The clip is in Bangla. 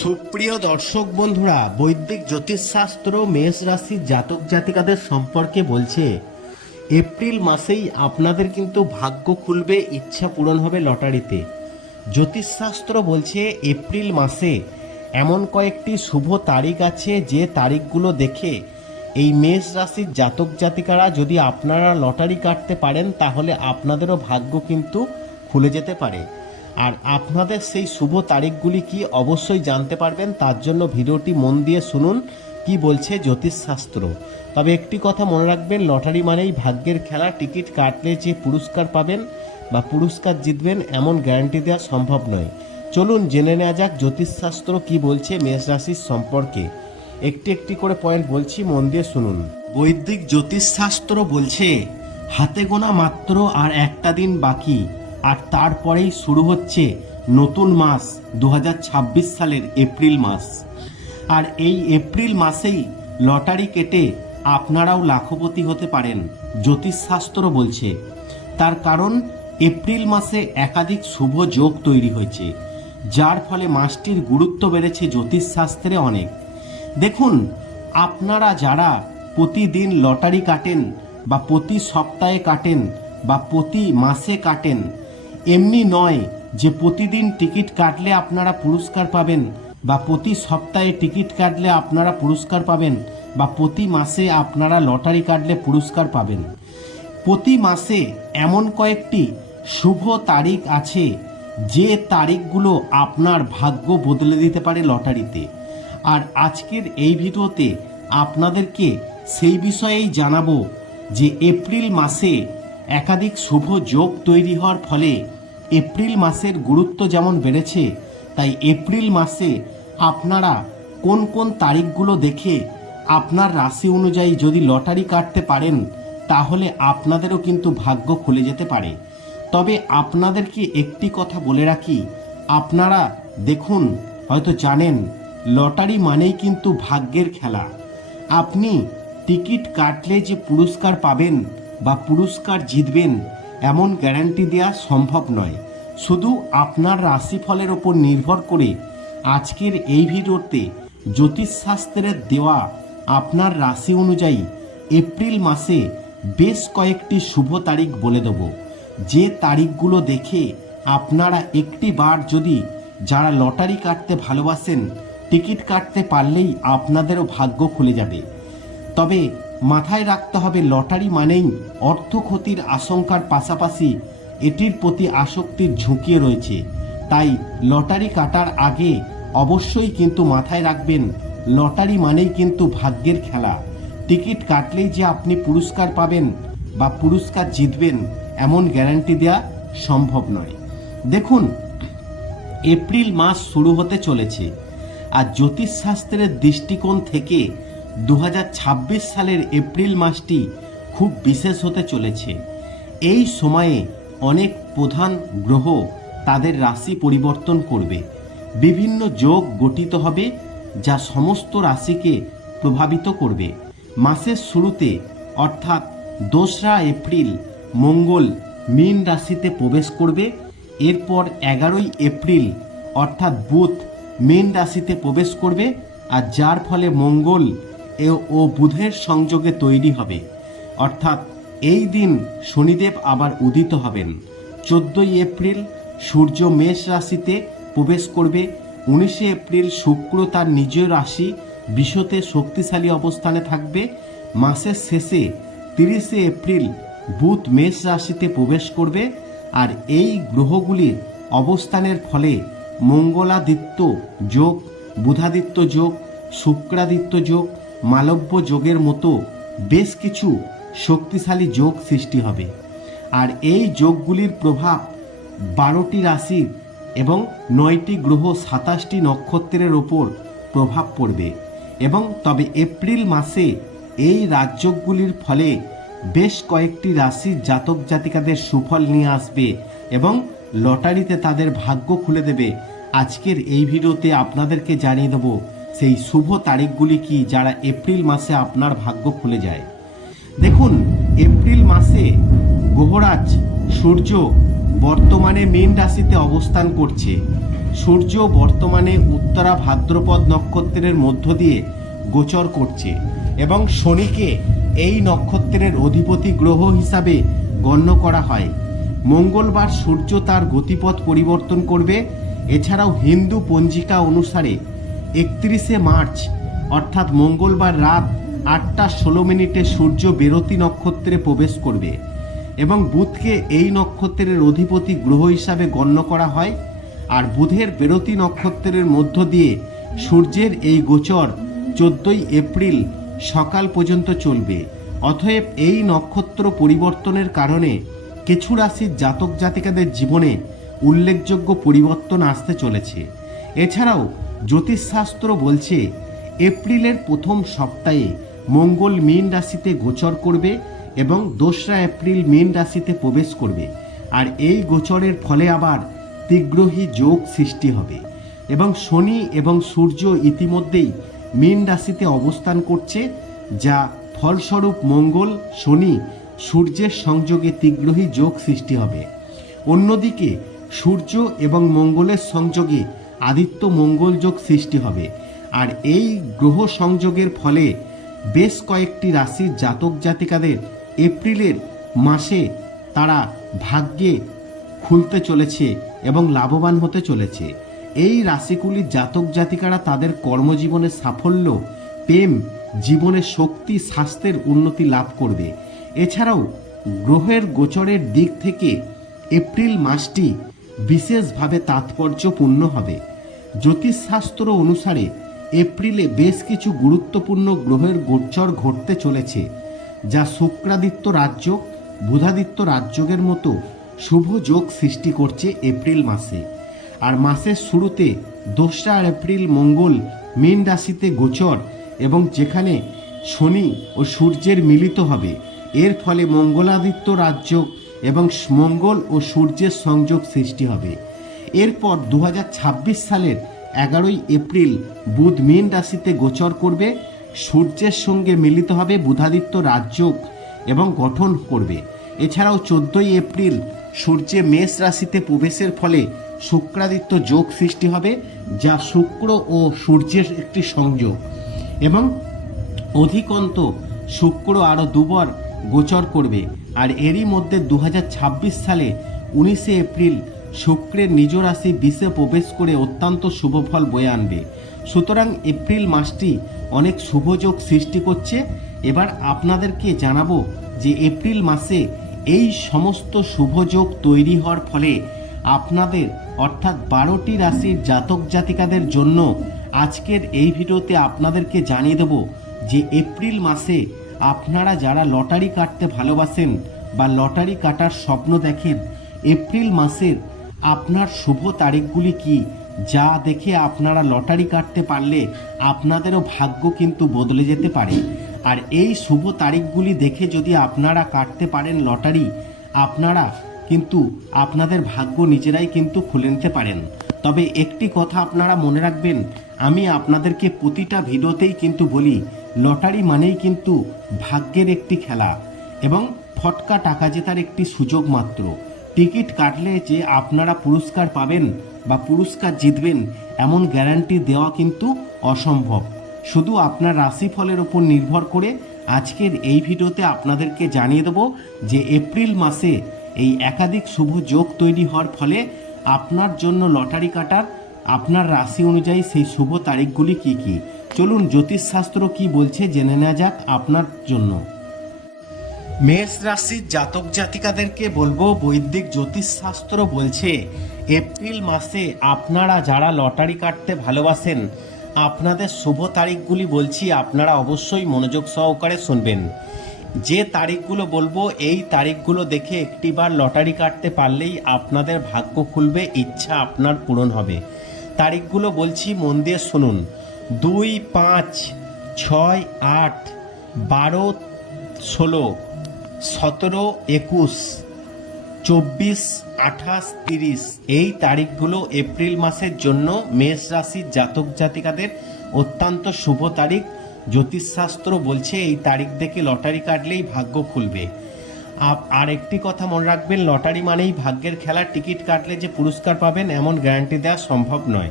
সুপ্রিয় দর্শক বন্ধুরা, বৈদিক জ্যোতিষশাস্ত্র মেষ রাশির জাতক জাতিকাদের সম্পর্কে বলছে এপ্রিল মাসেই আপনাদের কিন্তু ভাগ্য খুলবে, ইচ্ছা পূরণ হবে লটারিতে। জ্যোতিষশাস্ত্র বলছে এপ্রিল মাসে এমন কয়েকটি শুভ তারিখ আছে যে তারিখগুলো দেখে এই মেষ রাশির জাতক জাতিকারা যদি আপনারা লটারি কাটতে পারেন তাহলে আপনাদেরও ভাগ্য কিন্তু খুলে যেতে পারে। আর আপনাদের সেই শুভ তারিখগুলি কি অবশ্যই জানতে পারবেন, তার জন্য ভিডিওটি মন দিয়ে শুনুন কি বলছে জ্যোতিষশাস্ত্র। তবে একটি কথা মনে রাখবেন, লটারি মানেই ভাগ্যের খেলা। টিকিট কাটলে যে পুরস্কার পাবেন বা পুরস্কার জিতবেন এমন গ্যারান্টি দেওয়া সম্ভব নয়। চলুন জেনে নেওয়া যাক জ্যোতিষশাস্ত্র কি বলছে মেষ রাশির সম্পর্কে। একটি একটি করে পয়েন্ট বলছি, মন দিয়ে শুনুন। বৈদিক জ্যোতিষশাস্ত্র বলছে হাতে গোনা মাত্র আর একটা দিন বাকি, আর তারপরেই শুরু হচ্ছে নতুন মাস 2026 সালের এপ্রিল মাস। আর এই এপ্রিল মাসেই লটারি কেটে আপনারাও লাখপতি হতে পারেন, জ্যোতিষশাস্ত্র বলছে। তার কারণ এপ্রিল মাসে একাধিক শুভ যোগ তৈরি হয়েছে, যার ফলে মাসটির গুরুত্ব বেড়েছে জ্যোতিষশাস্ত্রে অনেক। দেখুন, আপনারা যারা প্রতিদিন লটারি কাটেন বা প্রতি সপ্তাহে কাটেন বা প্রতি মাসে কাটেন, এমনি নয় যে প্রতিদিন টিকিট কাটলে আপনারা পুরস্কার পাবেন বা প্রতি সপ্তাহে টিকিট কাটলে আপনারা পুরস্কার পাবেন বা প্রতি মাসে আপনারা লটারি কাটলে পুরস্কার পাবেন। প্রতি মাসে এমন কয়েকটি শুভ তারিখ আছে যে তারিখগুলো আপনার ভাগ্য বদলে দিতে পারে লটারিতে। আর আজকের এই ভিডিওতে আপনাদেরকে সেই বিষয়েই জানাবো যে এপ্রিল মাসে একাধিক শুভ যোগ তৈরি হওয়ার ফলে এপ্রিল মাসের গুরুত্ব যেমন বেড়েছে, তাই এপ্রিল মাসে আপনারা কোন কোন তারিখগুলো দেখে আপনার রাশি অনুযায়ী যদি লটারি কাটতে পারেন তাহলে আপনাদেরও কিন্তু ভাগ্য খুলে যেতে পারে। তবে আপনাদেরকে একটি কথা বলে রাখি, আপনারা দেখুন, হয়তো জানেন লটারি মানেই কিন্তু ভাগ্যের খেলা। আপনি টিকিট কাটলে যে পুরস্কার পাবেন বা পুরস্কার জিতবেন এমন গ্যারান্টি দেওয়া সম্ভব নয়। শুধু আপনার রাশিফলের ওপর নির্ভর করে আজকের এই ভিডিওতে জ্যোতিষশাস্ত্রের দেওয়া আপনার রাশি অনুযায়ী এপ্রিল মাসে বেশ কয়েকটি শুভ তারিখ বলে দেব, যে তারিখগুলো দেখে আপনারা একটি বার যদি যারা লটারি কাটতে ভালোবাসেন টিকিট কাটতে পারলেই আপনাদেরও ভাগ্য খুলে যাবে। তবে মাথায় রাখতে হবে, লটারি মানেই অর্থ ক্ষতির আশঙ্কার পাশাপাশি এটির প্রতি আসক্তির ঝুঁকি রয়েছে। তাই লটারি কাটার আগে অবশ্যই কিন্তু মাথায় রাখবেন, লটারি মানেই কিন্তু ভাগ্যের খেলা। টিকিট কাটলেই যে আপনি পুরস্কার পাবেন বা পুরস্কার জিতবেন এমন গ্যারান্টি দেওয়া সম্ভব নয়। দেখুন, এপ্রিল মাস শুরু হতে চলেছে, আর জ্যোতিষশাস্ত্রের দৃষ্টিকোণ থেকে 2026 সালের এপ্রিল মাসটি খুব বিশেষ হতে চলেছে। এই সময়ে অনেক প্রধান গ্রহ তাদের রাশি পরিবর্তন করবে, বিভিন্ন যোগ গঠিত হবে যা সমস্ত রাশিকে প্রভাবিত করবে। মাসের শুরুতে অর্থাৎ 2রা এপ্রিল মঙ্গল মীন রাশিতে প্রবেশ করবে। এরপর 11ই এপ্রিল অর্থাৎ বুধ মীন রাশিতে প্রবেশ করবে, আর যার ফলে মঙ্গল ও বুধের সংযোগে তৈরি হবে। অর্থাৎ এই দিন শনিদেব আবার উদিত হবেন। 14ই এপ্রিল সূর্য মেষ রাশিতে প্রবেশ করবে। 19শে এপ্রিল শুক্র তার নিজ রাশি বিষতে শক্তিশালী অবস্থানে থাকবে। মাসের শেষে 30শে এপ্রিল বুধ মেষ রাশিতে প্রবেশ করবে। আর এই গ্রহগুলির অবস্থানের ফলে মঙ্গলাদিত্য যোগ, বুধাদিত্য যোগ, শুক্রাদিত্য যোগ, মালব্য যোগের মতো বেশ কিছু শক্তিশালী যোগ সৃষ্টি হবে। আর এই যোগগুলির প্রভাব 12টি রাশির এবং 9টি গ্রহ 27টি নক্ষত্রের ওপর প্রভাব পড়বে। এবং তবে এপ্রিল মাসে এই রাজযোগগুলির ফলে বেশ কয়েকটি রাশির জাতক জাতিকাদের সুফল নিয়ে আসবে এবং লটারিতে তাদের ভাগ্য খুলে দেবে। আজকের এই ভিডিওতে আপনাদেরকে জানিয়ে দেব সেই শুভ তারিখগুলি কি, যারা এপ্রিল মাসে আপনার ভাগ্য খুলে যায়। দেখুন, এপ্রিল মাসে গ্রহরাজ সূর্য বর্তমানে মীন রাশিতে অবস্থান করছে। সূর্য বর্তমানে উত্তরা ভাদ্রপদ নক্ষত্রের মধ্য দিয়ে গোচর করছে এবং শনিকে এই নক্ষত্রের অধিপতি গ্রহ হিসাবে গণ্য করা হয়। মঙ্গলবার সূর্য তার গতিপথ পরিবর্তন করবে। এছাড়াও হিন্দু পঞ্জিকা অনুসারে 31শে মার্চ অর্থাৎ মঙ্গলবার রাত 8:16 সূর্য বেরতি নক্ষত্রে প্রবেশ করবে এবং বুধকে এই নক্ষত্রের অধিপতি গ্রহ হিসাবে গণ্য করা হয়। আর বুধের বেরতি নক্ষত্রের মধ্য দিয়ে সূর্যের এই গোচর 14ই এপ্রিল সকাল পর্যন্ত চলবে। অতএব এই নক্ষত্র পরিবর্তনের কারণে কিছু রাশির জাতক জাতিকাদের জীবনে উল্লেখযোগ্য পরিবর্তন আসতে চলেছে। এছাড়াও জ্যোতিষশাস্ত্র বলছে এপ্রিলের প্রথম সপ্তাহে মঙ্গল মীন রাশিতে গোচর করবে এবং 2রা এপ্রিল মীন রাশিতে প্রবেশ করবে। আর এই গোচরের ফলে আবার ত্রিগ্রহী যোগ সৃষ্টি হবে এবং শনি এবং সূর্য ইতিমধ্যেই মীন রাশিতে অবস্থান করছে, যা ফলস্বরূপ মঙ্গল শনি সূর্যের সংযোগে ত্রিগ্রহী যোগ সৃষ্টি হবে। অন্যদিকে সূর্য এবং মঙ্গলের সংযোগে আদিত্য মঙ্গল যোগ সৃষ্টি হবে। আর এই গ্রহ সংযোগের ফলে বেশ কয়েকটি রাশির জাতক জাতিকাদের এপ্রিলের মাসে তারা ভাগ্যে খুলতে চলেছে এবং লাভবান হতে চলেছে। এই রাশিগুলির জাতক জাতিকারা তাদের কর্মজীবনে সাফল্য, প্রেম, জীবনের শক্তি, স্বাস্থ্যের উন্নতি লাভ করবে। এছাড়াও গ্রহের গোচরের দিক থেকে এপ্রিল মাসটি বিশেষভাবে তাৎপর্যপূর্ণ হবে। জ্যোতিষশাস্ত্র অনুসারে এপ্রিলে বেশ কিছু গুরুত্বপূর্ণ গ্রহের গোচর ঘটতে চলেছে, যা শুক্রাদিত্য রাজযোগ, বুধাদিত্য রাজযোগের মতো শুভ যোগ সৃষ্টি করছে এপ্রিল মাসে। আর মাসের শুরুতে 2রা এপ্রিল মঙ্গল মীন রাশিতে গোচর এবং যেখানে শনি ও সূর্যের মিলিত হবে, এর ফলে মঙ্গলাদিত্য রাজযোগ এবং মঙ্গল ও সূর্যের সংযোগ সৃষ্টি হবে। এরপর 2026 সালের 11ই এপ্রিল বুধ মীন রাশিতে গোচর করবে, সূর্যের সঙ্গে মিলিত হবে বুধাদিত্য রাজযোগ এবং গঠন করবে। এছাড়াও 14ই এপ্রিল সূর্যে মেষ রাশিতে প্রবেশের ফলে শুক্রাদিত্য যোগ সৃষ্টি হবে, যা শুক্র ও সূর্যের একটি সংযোগ এবং অধিকন্ত শুক্র আরও 2বার গোচর করবে। আর এরই মধ্যে 2026 সালে 19শে এপ্রিল শুক্রের নিজ রাশি বিষে প্রবেশ করে অত্যন্ত শুভ ফল বয়ে আনবে। সুতরাং এপ্রিল মাসটি অনেক শুভযোগ সৃষ্টি করছে। এবার আপনাদেরকে জানাবো যে এপ্রিল মাসে এই সমস্ত শুভযোগ তৈরি হওয়ার ফলে আপনাদের অর্থাৎ 12টি রাশির জাতক জাতিকাদের জন্য আজকের এই ভিডিওতে আপনাদেরকে জানিয়ে দেব যে এপ্রিল মাসে আপনারা যারা লটারি কাটতে ভালোবাসেন বা লটারি কাটার স্বপ্ন দেখেন, এপ্রিল মাসের আপনার শুভ তারিখগুলি কি, যা দেখে আপনারা লটারি কাটতে পারলে আপনাদেরও ভাগ্য কিন্তু বদলে যেতে পারে। আর এই শুভ তারিখগুলি দেখে যদি আপনারা কাটতে পারেন লটারি, আপনারা কিন্তু আপনাদের ভাগ্য নিজেরাই কিন্তু খুলে নিতে পারেন। তবে একটি কথা আপনারা মনে রাখবেন, আমি আপনাদেরকে প্রতিটা ভিডিওতেই কিন্তু বলি লটারি মানেই কিন্তু ভাগ্যের একটি খেলা এবং ফটকা টাকা জেতার একটি সুযোগ মাত্র। টিকিট কাটলে যে আপনারা পুরস্কার পাবেন বা পুরস্কার জিতবেন এমন গ্যারান্টি দেওয়া কিন্তু অসম্ভব। শুধু আপনার রাশিফলের উপর নির্ভর করে আজকের এই ভিডিওতে আপনাদেরকে জানিয়ে দেব যে এপ্রিল মাসে এই একাধিক শুভ যোগ তৈরি হওয়ার ফলে আপনার জন্য লটারি কাটার আপনার রাশি অনুযায়ী সেই শুভ তারিখগুলি কি কি। চলুন জ্যোতিষশাস্ত্র কি বলছে জেনে নেওয়া যাক আপনার জন্য। মেষ রাশির জাতক জাতিকাদেরকে বলবো, বৈদিক জ্যোতিষশাস্ত্র বলছে এপ্রিল মাসে আপনারা যারা লটারি কাটতে ভালোবাসেন আপনাদের শুভ তারিখগুলি বলছি, আপনারা অবশ্যই মনোযোগ সহকারে শুনবেন। যে তারিখগুলো বলবো এই তারিখগুলো দেখে একটিবার লটারি কাটতে পারলেই আপনাদের ভাগ্য খুলবে, ইচ্ছা আপনার পূরণ হবে। তারিখগুলো বলছি, মন দিয়ে শুনুন। 2, 5, 6, 8, 12, 16, 17, 21, 24, 28, 30 এই তারিখগুলো এপ্রিল মাসের জন্য মেষ রাশির জাতক জাতিকাদের অত্যন্ত শুভ তারিখ। জ্যোতিষশাস্ত্র বলছে এই তারিখ দেখে লটারি কাটলেই ভাগ্য খুলবে। আর একটি কথা মনে রাখবেন, লটারি মানেই ভাগ্যের খেলা। টিকিট কাটলে যে পুরস্কার পাবেন এমন গ্যারান্টি দেওয়া সম্ভব নয়।